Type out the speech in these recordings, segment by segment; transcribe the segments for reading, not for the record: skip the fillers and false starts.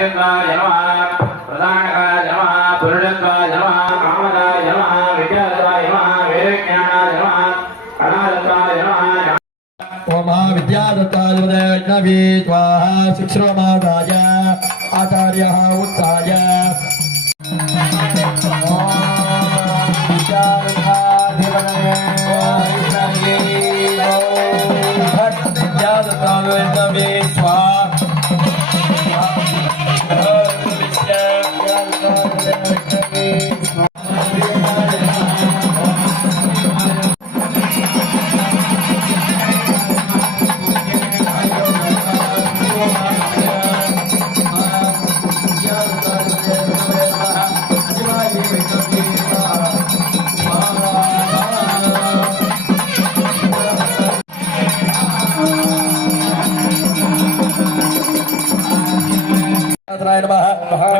अभियन्त्राय नमः प्रधानकाय नमः पुरुषत्वाय नमः कामदाय नमः विद्यार्थाय नमः वेदज्ञानाय नमः अनादत्ताय नमः ओम विद्यादत्ताय वैष्णवी स्वाहा शिक्षमादाय आचार्यः उत्थाय विद्यादत्ताय वैष्णवी स्वाहा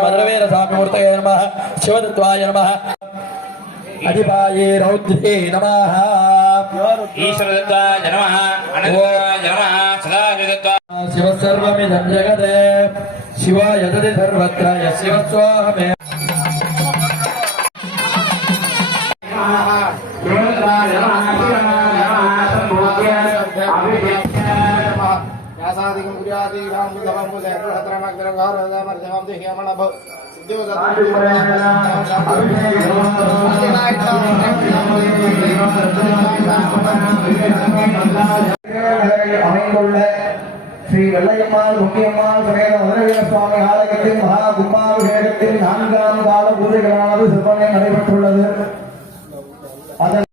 मधुरवीर स्वामी मूर्तये नमः शिवदत्ताय नमः अधिपाये रौद्रे नमः ईश्वरदत्ताय नमः अनन्ताय नमः सदाशिवदत्ताय शिव सर्वमिदं जगते शिवाय तदि सर्वत्र यस्य स्वाहमे यासादिकं कुर्याति रामबुद्धवं बुद्धहत्रमग्रं गौरवमर्जवं दिह्यमणभ அமைந்துள்ள ஸ்ரீ வெள்ளையம்மாள் முக்கியம்மாள் சமேத மதுரவீர சுவாமி ஆலயத்தில் மகா கும்பாபிஷேகத்தில் 4ஆம் கால பூஜைகளானது சிறப்பாக நடைபெற்றுள்ளது. அதன்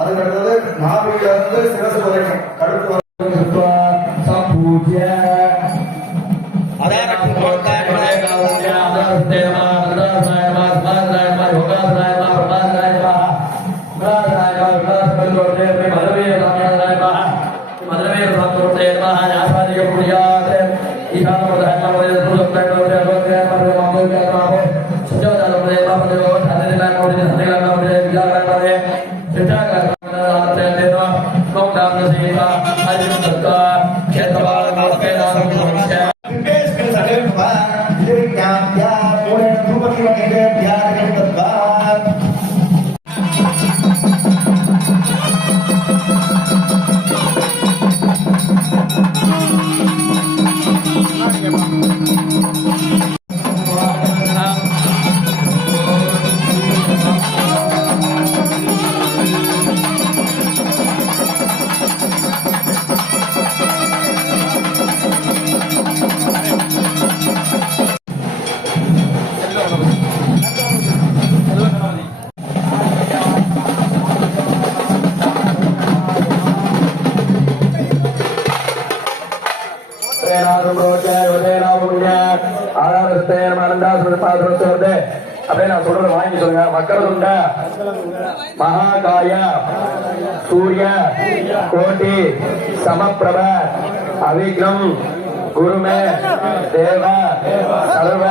அதுக்கடுத்தது நாவில இருந்து சிரசு வரைக்கும் கழுத்து அப்படியே நான் சொல்றது வாங்கி சொல்லுங்க. மக்கரதுண்ட மகாகாய சூரிய கோட்டி சமப்பிரப அவிக்னம் குருமே தேவ சர்வ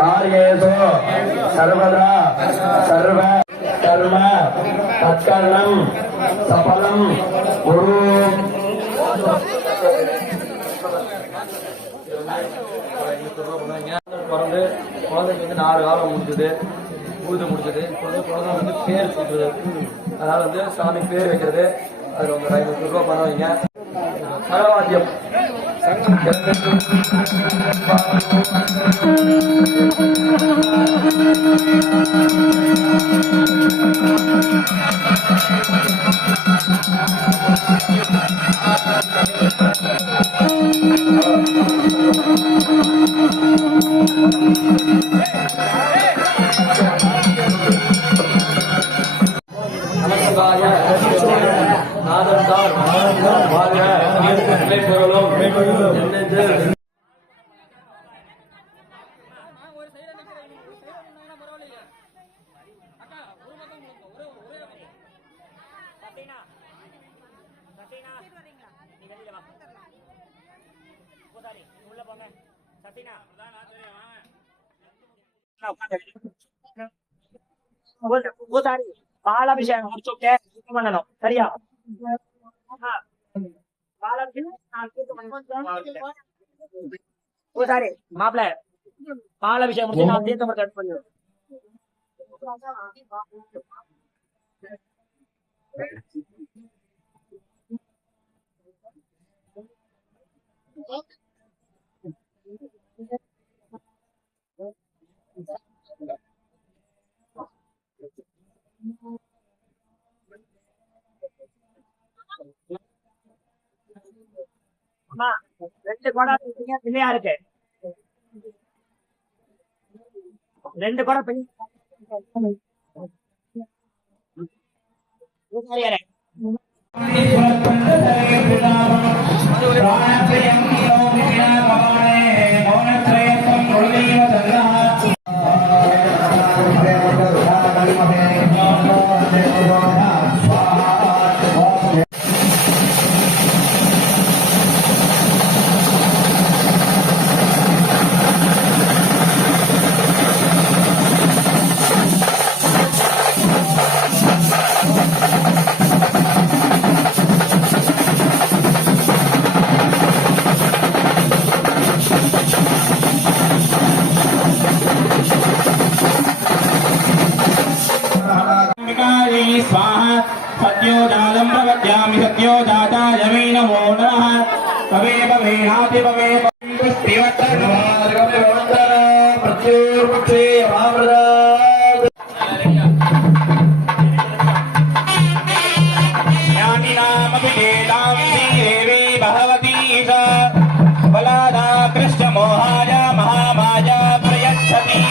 காரியேஷு சர்வதா சர்வ கர்ம தற்கரணம் சபலம் குரு பிறந்து குழந்தைக்கு வந்து 4 காலம் முடிஞ்சது, பூஜை முடிஞ்சது. இப்போ வந்து குழந்தை வந்து பேர் சொல்றது, அதனால வந்து சாமி பேர் வைக்கிறது. அது ஒரு 500 ரூபா பணம் வைங்க. சரவாத்தியம் நமஸ்காய நாதந்தார் வாழ்க பொருளும் என்னென்று பூசாரி பாலாபிஷேகம் முடிச்சுட்டே சுத்தம் பண்ணணும். சரியா? பூசாரி மாப்பிள்ள பாலாபிஷேகம் முடிச்சு நான் தீர்த்தம் எடுத்து பண்ணிடுவேன். அம்மா 2 குடம் பிள்ளையா இருக்கு. 2 குடம் பிள்ளையாரே स्वाहा सत्योजातं प्रपद्यामि सत्योजाताय वै नमो नमः भवे भवे हापि भवे ज्ञानिनामपि वेदां देवी भगवती च बलादा कृष्णमोहाय महामाया प्रयच्छति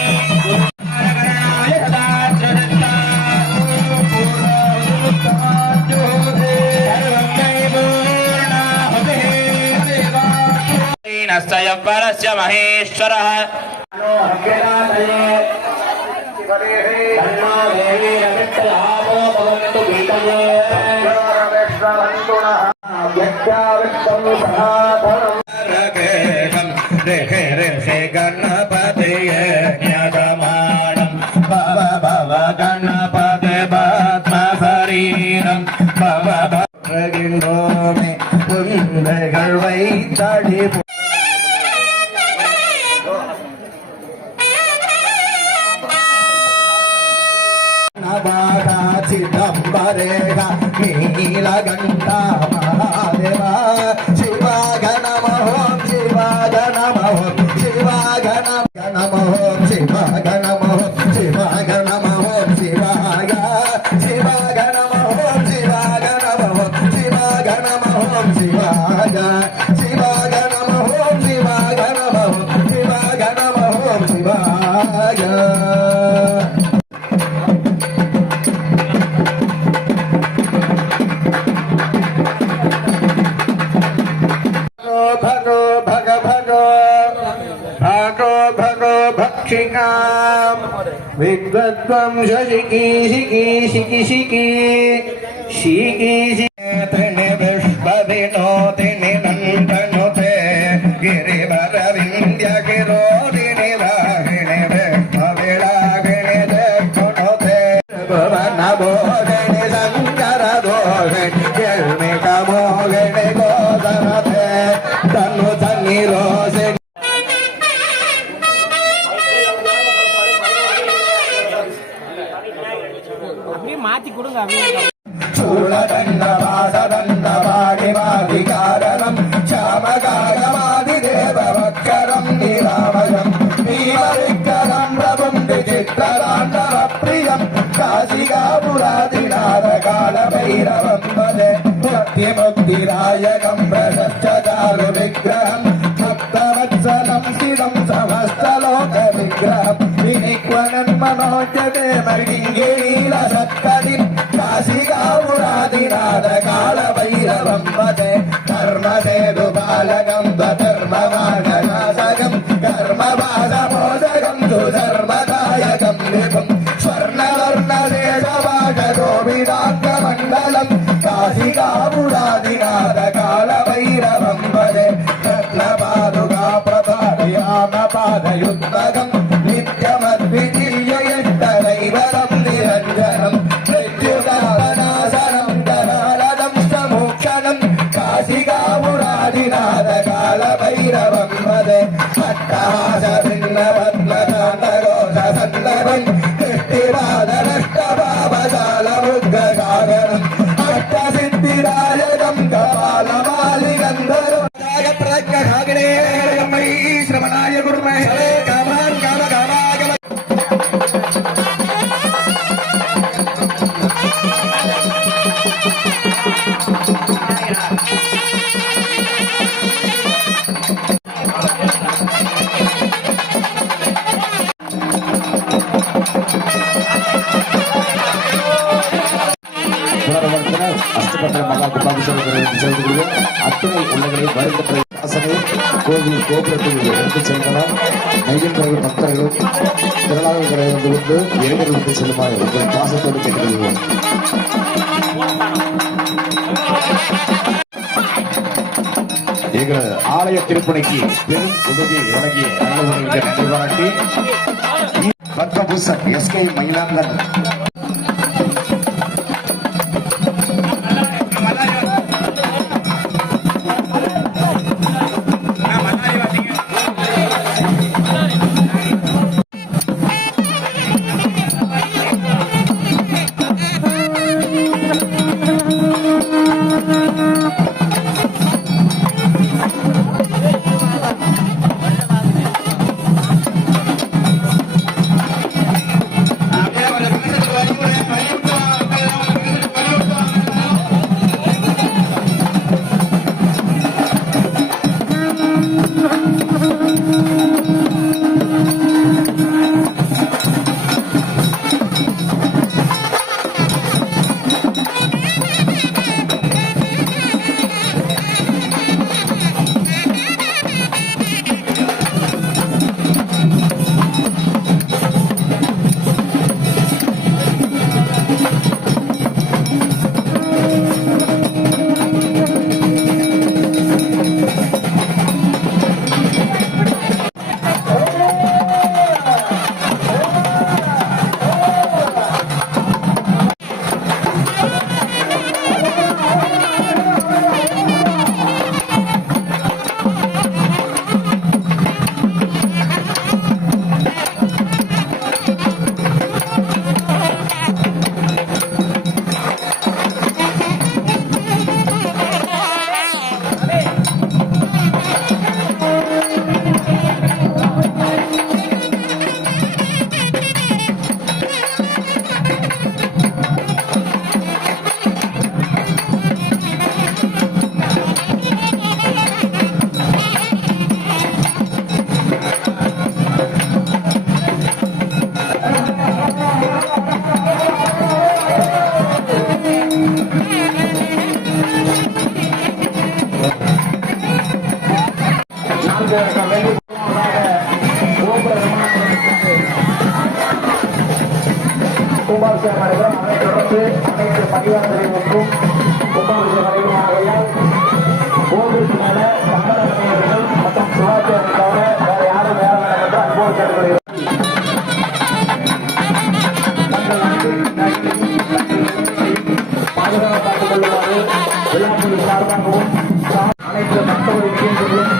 परस्य महेश्वरः गणपतये ज्ञातमानं भव भव गणपते पद्मशरीरं भव भद्रगिन्दोमे पुण्यगळ வைத்தடி चिदंबरेगा नीलकंठा महादेवा शिवागणमहों शिवागणमहों शिवागणमहों शिवागणमहों शिवागणमहों शिवागा शिवागणमहों शिवागणमहों शिवागणमहों शिवागा शिवागणमहों शिवागणमहों शिवागणमहों शिवागा भगो भग भगो भगो भगो भक्षिकां विद्वद्वं शिकी शिकी शिकी शिकी शिकी शिकी विश्वविनोदिनि नन्दनुते गिरिवरविन्द्य गिरोदिनि रागिणि विश्वविलागिणि देखुनुते भुवनभोगिनि शङ्करभोगिनि केल्मिकभोगिनि गोदरते तनु तन्निरोसे அப்படியே மாத்தி கொடுங்க. चूलदण्ड वासदण्ड वाणिवाधिकारणं श्यामकागमादिदेववक्करं निरामयं भीमविक्रमं प्रभुं विचित्रताण्डवप्रियं काशिकापुरादिनाथकालभैरवं भजे मुक्तिमुक्तिदायकं प्रशस्तचारुविग्रहं भक्तवत्सलं स्थितं समस्तलोकविग्रहं विनिक्वनन्मनोजते मृगिङ्गिरीलसत्करिं काशिकापुरादिनाथकालभैरवं भजे धर्मसेतुपालकं धर्ममार्गनाशकं कर्मवासमोदकं सुधर्मदायकं विभुं स्वर्णवर्णदेशवासगोविदात्ममण्डलं काशिकापुरादिनाथकालभैरवं भजे रत्नपादुकाप्रभायामपादयुक्तकं नित्यमद्वितीययष्टदैवतं निरञ्जनं கந்தவன் கெட்டிவாத நஷ்டபாபசாலமுத்தகாகரம் அட்ட சித்திராயகம் கபாலமாலி கந்தரம் பிரதக்ககாகனே கம்மை ஸ்ரவணாய குர்மே காமான் காம காமாகம அத்தனை உள்ளங்களை வருகின்ற கோவில் கோபுரத்தில் எடுத்துச் செல்லலாம். மையம் பிறகு பக்தர்கள் திரளாக வந்து கொண்டு இறைவர்கள் விட்டு செல்லுமாறு உங்கள் பாசத்தோடு கேட்டுக்கொள்வோம். எங்கள் ஆலய திருப்பணிக்கு பெரும் உதவி வழங்கிய நல்லவர்களுக்கு நன்றி பாராட்டி பத்மபூஷன் எஸ்கே மயிலாங்கன் அனைத்து பணியாளர்களுக்கும் கும்பாபிஷேகம் நடைபெறும். கோவிலுக்கு மேல சங்கரர்கள் மற்றும் சிவாச்சாரியர்கள் தவிர வேற யாரும் வேற வேண்டாம் என்று அன்போடு கேட்டுக்கொள்கிறோம். பாதுகாப்பு காத்துக் கொள்ளுமாறு விழாக்குழு சார்பாகவும் அனைத்து பக்தர்கள் கேட்டுக்கொள்ளும்.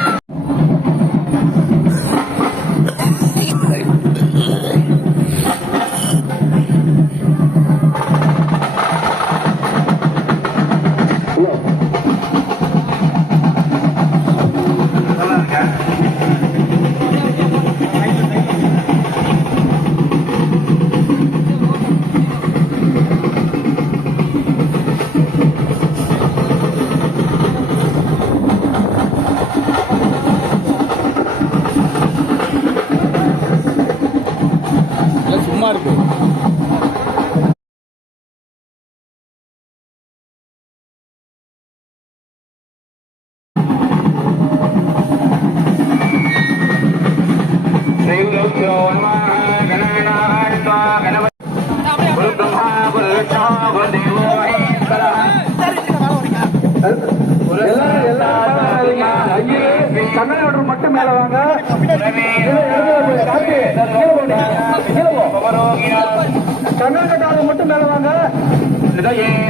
சும்மா இருக்கு. கண்ணனோடு மட்டும் மேல வாங்க. கண்ணன் கட்டாளம் மட்டும் மேல வாங்க.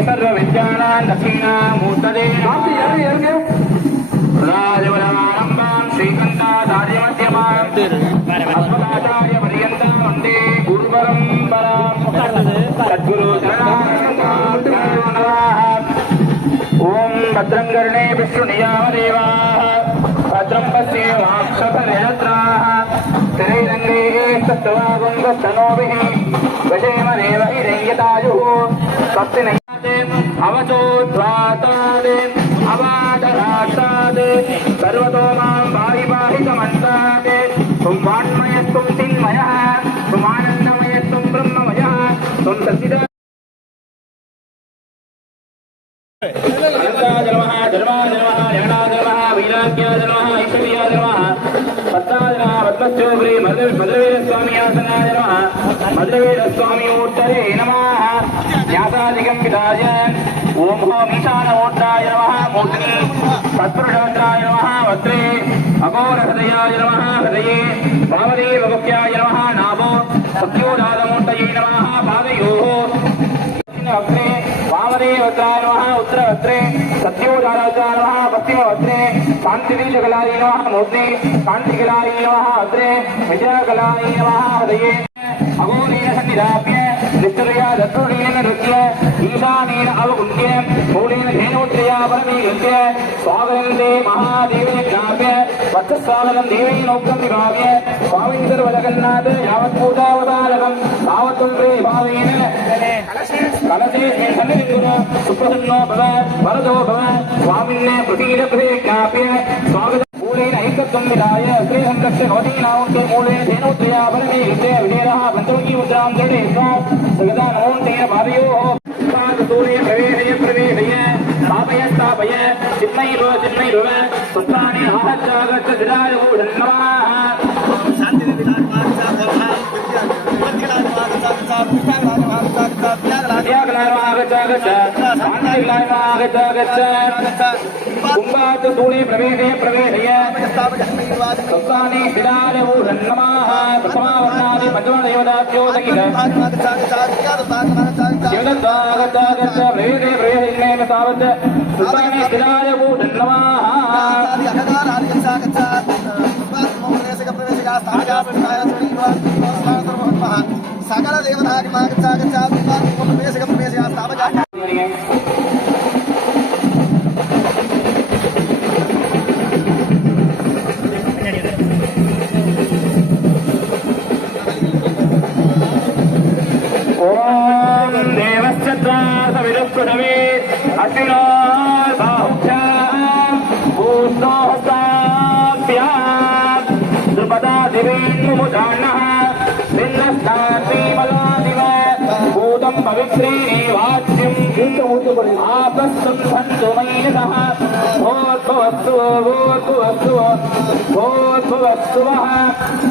சர்வ வித்யானா தட்சிணா மூர்த்ததே ராஜவரமாரம்பம் ஸ்ரீகண்டா தாரியமத்தி अस्मदाचार्य पर्यन्तं वन्दे गुरुपरम्परां सद्गुरु ओम भद्रं कर्णे विष्णुनियामदेवाः भद्रं पश्येमाक्षसरेणत्राः शरीरङ्गे सत्त्वागुङ्गस्तनोभिः वशेमदेव हिरण्यतायुः स्वस्ति नैते अवचोद्वातादे अवादराष्टादे सर्वतो मां पाहि पाहि समन्तादे त्वं वाङ्मयस्त्वं चिन्मयः त्वमानन्दमयस्त्वं ब्रह्ममयः त्वं सच्चिदा स्वामी उत्तरे नमः ज्ञातादिकं विदाय ओम ईशानमूर्ताय नमः मूर्तिं तत्पुरुषाय नमः वस्त्रे अघोरहृदयाय नमः हृदये वामदेवगुप्याय नमः नाभो सत्योदातमूर्तये नमः पादयोः अग्रे वामदेवत्राय नमः उत्तरवस्त्रे सत्योदाताय नमः पश्चिमवस्त्रे शान्तिबीजकलाय नमः मूर्ति शान्तिकलाय नमः अग्रे विजयकलाय नमः हृदये अघोरेण सन्निधाप्य निष्ठया दत्तुडेन नृत्य ईशानेन अवकुण्ठ्य मूलेन धेनोत्रया परमेकृत्य स्वागतन्ते महादेवे ज्ञाप्य वत्सस्वागतं देवेनोक्तं विभाव्य स्वामिन् सर्वजगन्नाथ यावत्पूजावतारकं तावत्त्वं प्रे भावेन कलशे सन्निधिं सुप्रसन्नो भव वरदो भव स्वामिन् प्रसीद ज्ञाप्य स्वागतं मूलेन ऐकत्वं विधाय अग्रे संरक्ष्य भवती नामोऽन्ते मूले धेनोत्रया परमेकृत्य विधेरः पञ्चमुखी मुद्रां दृढयित्वा सगदा नमोऽन्तेन पादयोः सूर्य प्रवेशय स्थापय चिन्मयिरुव पुत्राणि आहत्यागच्छ कुम्भात् सूर्य प्रवेशय पुत्राणि शिराजभूषन्नमाः प्रथमावर्णादि पञ्चमदेवताभ्यो प्रवेशेन तावत् पुत्राणि शिराजभूषन्नमाः सकल देवधारी ओम देवश्चत्रा सविदुःपृथवे अश्विनो बाहुभ्यां भूष्णो हस्ताभ्यां द्रुपदा दिवेन्मुमुदान्नः भिन्नस्तात्मीमलादिव भूतं पवित्रेणे वाच्यं आपस्तं सन्तु मयिनः भोद्भवस्तु भोद्भवस्तु भोद्भवस्तु वः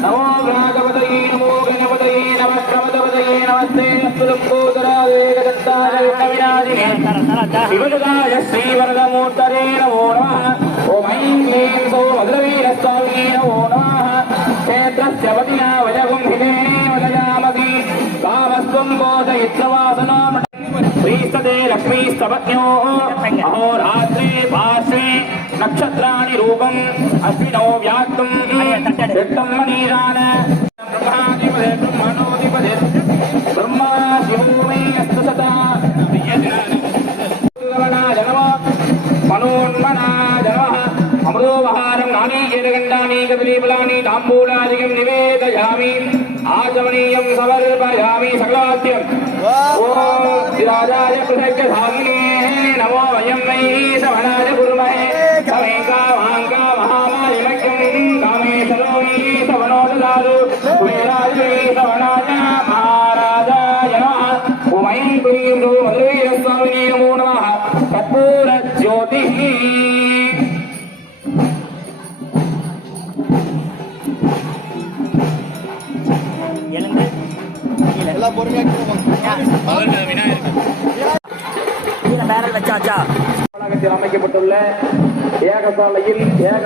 नमो राघवतये नमो गणपतये नमः क्रमदपतये नमस्ते सुलम्बोदरावेगदत्ताय विनादिने शिवदुदाय श्रीवरदमूर्तये नमो नमः ॐ ऐं क्लीं सौ मधुरवीरस्वामिने नमो नमः क्षेत्रस्य वदिना वजगुम्भिने वदयामसि कामस्त्वं बोधयित्वा श्रीस्तते लक्ष्मीस्तपत्न्योः अहोरात्रे पार्श्वे नक्षत्राणि रूपम् अश्विनौ व्याक्तुं व्यक्तं मनीषान् ब्रह्माधिपदे ब्रह्मणोधिपदे ब्रह्मा शिवो मे अस्तु सदा मनोन्मनाय नमः अमृतोपहारं नानीकेतगण्डानि कदलीफलानि ताम्बूलादिकं निवेदयामि आचमनीयं समर्पयामि सकलाद्यम् ॐ राजाय कृतज्ञधामिने नमो वयं वै श्रवणाय कुर्महे समे कामाङ्गा महामालिमख्यं कामे सरोमि सवनो ददातु कुबेराय वै श्रवणाय महाराजाय नमः ॐ ऐं क्लीं ह्रीं मधुरवीरस्वामिने नमो नमः कर्पूरज्योतिः வச்சாச்சா அமைக்கப்பட்டுள்ள ஏகசாலையில் ஏக